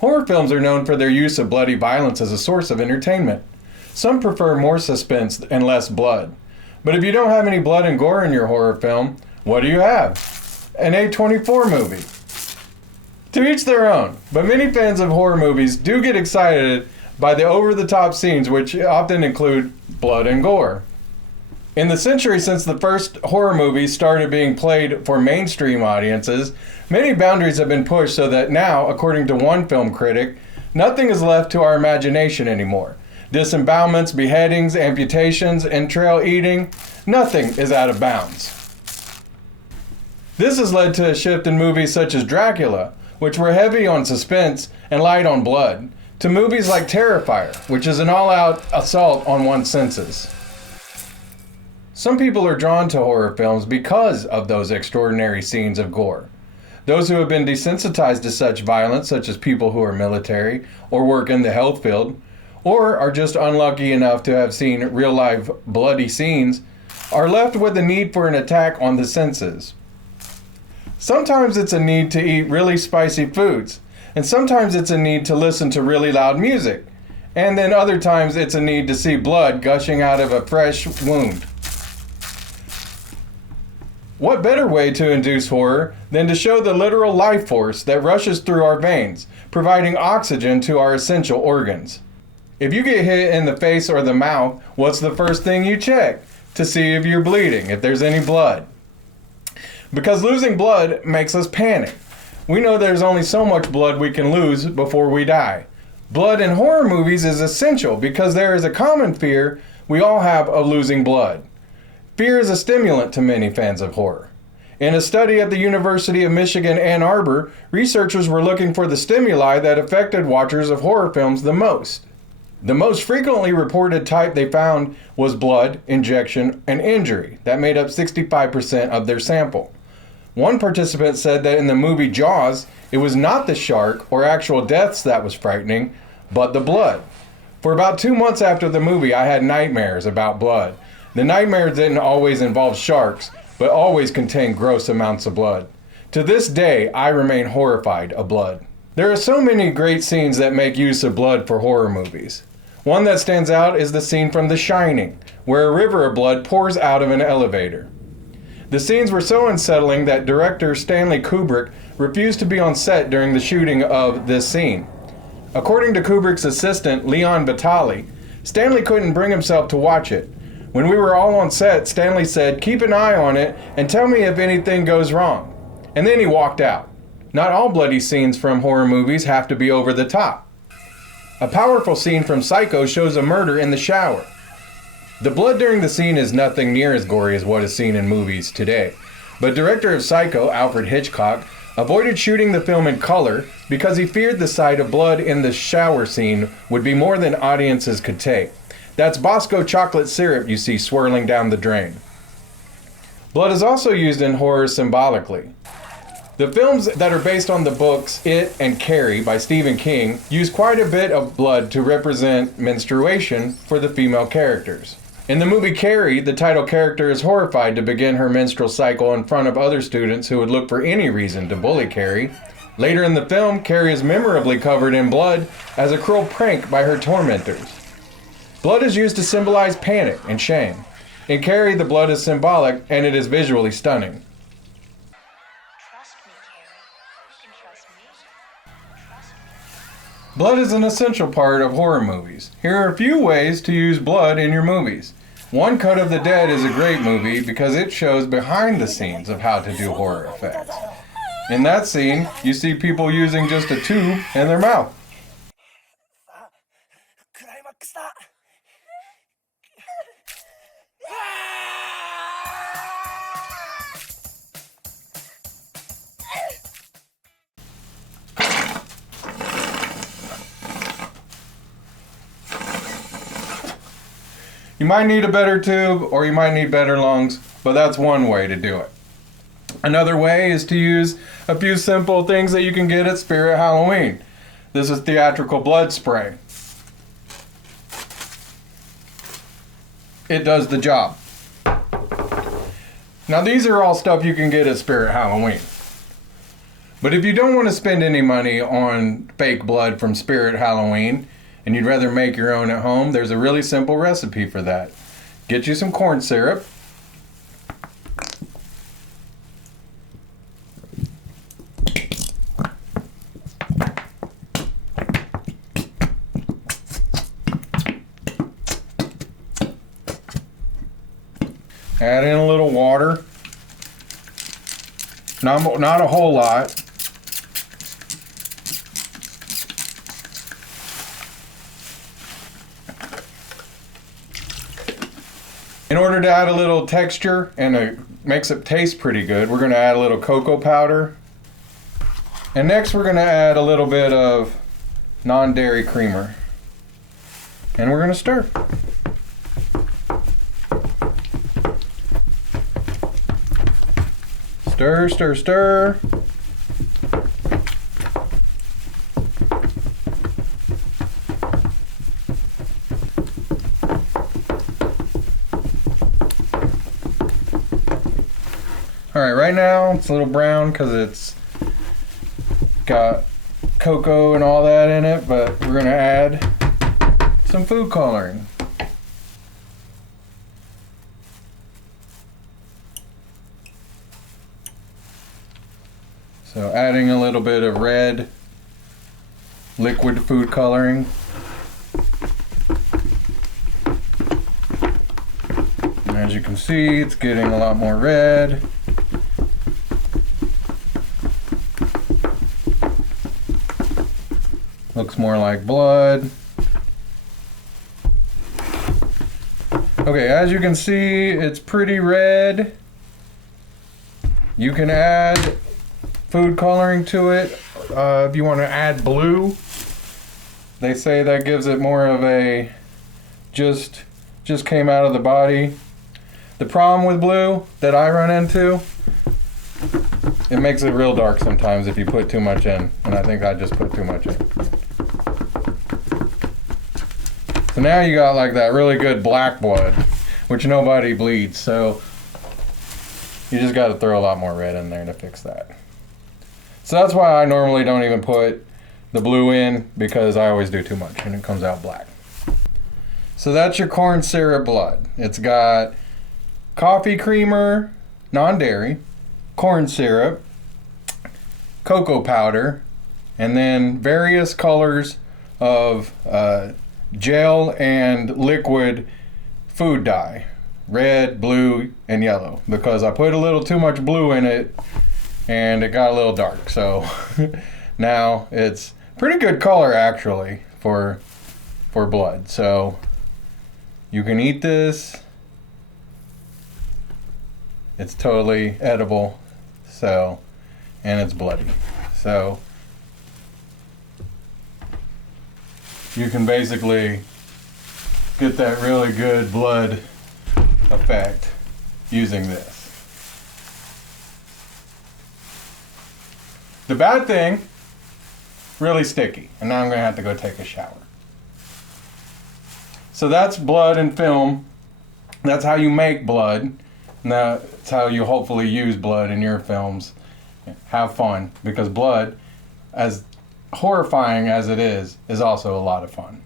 Horror films are known for their use of bloody violence as a source of entertainment. Some prefer more suspense and less blood. But if you don't have any blood and gore in your horror film, what do you have? An A24 movie. To each their own, but many fans of horror movies do get excited by the over-the-top scenes, which often include blood and gore. In the century since the first horror movies started being played for mainstream audiences, many boundaries have been pushed so that now, according to one film critic, nothing is left to our imagination anymore. Disembowelments, beheadings, amputations, entrail eating, nothing is out of bounds. This has led to a shift in movies such as Dracula, which were heavy on suspense and light on blood, to movies like Terrifier, which is an all-out assault on one's senses. Some people are drawn to horror films because of those extraordinary scenes of gore. Those who have been desensitized to such violence, such as people who are military or work in the health field, or are just unlucky enough to have seen real-life bloody scenes, are left with a need for an attack on the senses. Sometimes it's a need to eat really spicy foods, and sometimes it's a need to listen to really loud music, and then other times it's a need to see blood gushing out of a fresh wound. What better way to induce horror than to show the literal life force that rushes through our veins, providing oxygen to our essential organs? If you get hit in the face or the mouth, what's the first thing you check? To see if you're bleeding, if there's any blood. Because losing blood makes us panic. We know there's only so much blood we can lose before we die. Blood in horror movies is essential because there is a common fear we all have of losing blood. Fear is a stimulant to many fans of horror. In a study at the University of Michigan, Ann Arbor, researchers were looking for the stimuli that affected watchers of horror films the most. The most frequently reported type they found was blood, injection, and injury. That made up 65% of their sample. One participant said that in the movie Jaws, it was not the shark or actual deaths that was frightening, but the blood. For about 2 months after the movie, I had nightmares about blood. The nightmares didn't always involve sharks, but always contained gross amounts of blood. To this day, I remain horrified of blood. There are so many great scenes that make use of blood for horror movies. One that stands out is the scene from The Shining, where a river of blood pours out of an elevator. The scenes were so unsettling that director Stanley Kubrick refused to be on set during the shooting of this scene. According to Kubrick's assistant, Leon Vitali, Stanley couldn't bring himself to watch it. When we were all on set, Stanley said, "Keep an eye on it and tell me if anything goes wrong." And then he walked out. Not all bloody scenes from horror movies have to be over the top. A powerful scene from Psycho shows a murder in the shower. The blood during the scene is nothing near as gory as what is seen in movies today. But director of Psycho, Alfred Hitchcock, avoided shooting the film in color because he feared the sight of blood in the shower scene would be more than audiences could take. That's Bosco chocolate syrup you see swirling down the drain. Blood is also used in horror symbolically. The films that are based on the books It and Carrie by Stephen King use quite a bit of blood to represent menstruation for the female characters. In the movie Carrie, the title character is horrified to begin her menstrual cycle in front of other students who would look for any reason to bully Carrie. Later in the film, Carrie is memorably covered in blood as a cruel prank by her tormentors. Blood is used to symbolize panic and shame. In Carrie, the blood is symbolic and it is visually stunning. Blood is an essential part of horror movies. Here are a few ways to use blood in your movies. One Cut of the Dead is a great movie because it shows behind the scenes of how to do horror effects. In that scene, you see people using just a tube in their mouth. You might need a better tube or you might need better lungs, but that's one way to do it. Another way is to use a few simple things that you can get at Spirit Halloween. This is theatrical blood spray. It does the job. Now these are all stuff you can get at Spirit Halloween. But if you don't want to spend any money on fake blood from Spirit Halloween and you'd rather make your own at home, there's a really simple recipe for that. Get you some corn syrup. Add in a little water. Not a whole lot. In order to add a little texture and it makes it taste pretty good, we're going to add a little cocoa powder. And next we're going to add a little bit of non-dairy creamer. And we're going to stir. Stir, stir, stir. All right, right now it's a little brown because it's got cocoa and all that in it, but we're gonna add some food coloring. So adding a little bit of red liquid food coloring. And as you can see, it's getting a lot more red. Looks more like blood. Okay, as you can see, it's pretty red. You can add food coloring to it if you want to add blue. They say that gives it more of a just came out of the body. The problem with blue that I run into, it makes it real dark sometimes if you put too much in, and I think I just put too much in. So now you got like that really good black blood, which nobody bleeds, so you just got to throw a lot more red in there to fix that. So that's why I normally don't even put the blue in, because I always do too much and it comes out black. So that's your corn syrup blood. It's got coffee creamer, non-dairy, corn syrup, cocoa powder, and then various colors of gel and liquid food dye, red, blue, and yellow, because I put a little too much blue in it and it got a little dark. So now it's pretty good color actually for blood. So you can eat this. It's totally edible. So, and it's bloody. So you can basically get that really good blood effect using this. The bad thing, really sticky, and now I'm gonna have to go take a shower. So that's blood and film. That's how you make blood. And that's how you hopefully use blood in your films. Have fun, because blood, as horrifying as it is also a lot of fun.